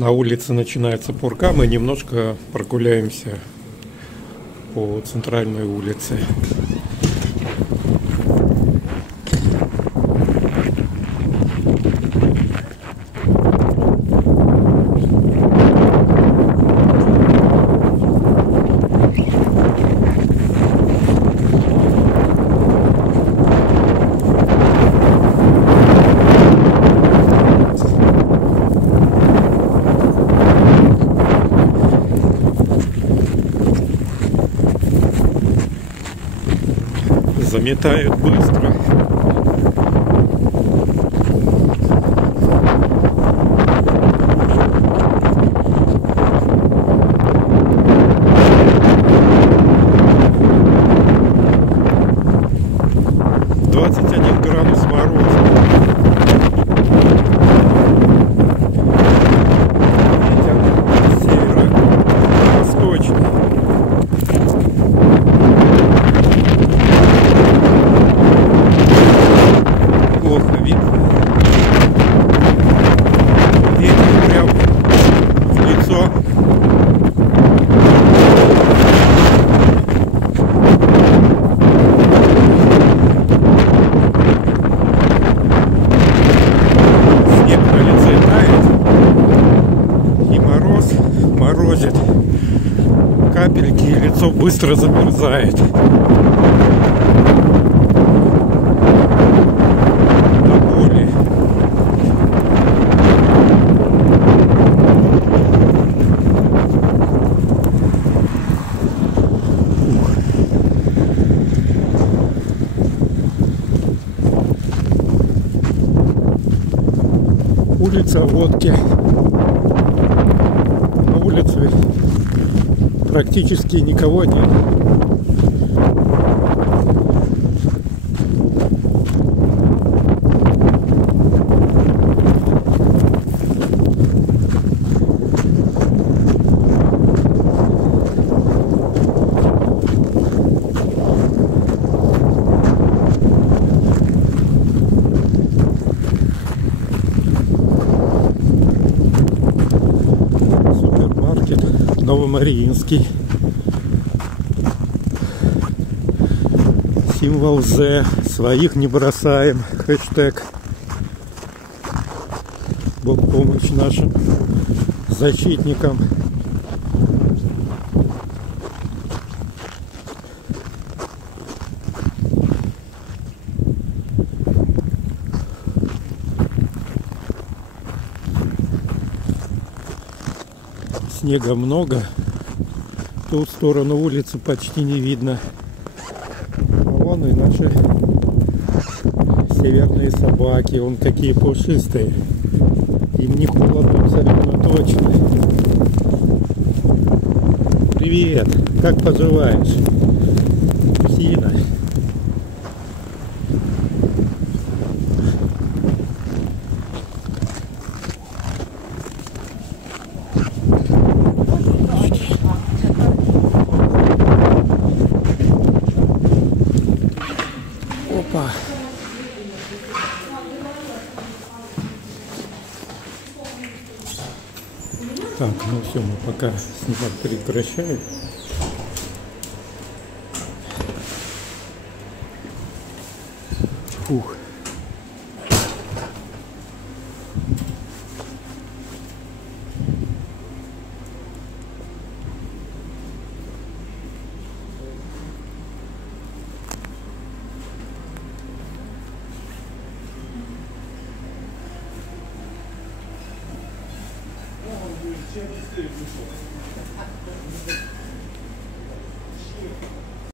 На улице начинается пурга, мы немножко прогуляемся по центральной улице. Заметают быстро. Градус мороза. Ветер северо-восточный. Плохо видно. Ветер прям в лицо. Снег на лице тает. И морозит. Капельки, и лицо быстро замерзает. Улица Водки. На улице практически никого нет. Новомариинский. Символ З. Своих не бросаем. Хэштег. Бог помощь нашим защитникам. Снега много. Ту сторону улицы почти не видно. А вон и наши северные собаки. Вон какие пушистые. Им не холодно абсолютно точно. Привет! Как поживаешь? Псина. Опа. Так, ну все, мы пока снимать прекращаем. Ух. Чем быстрее пришел.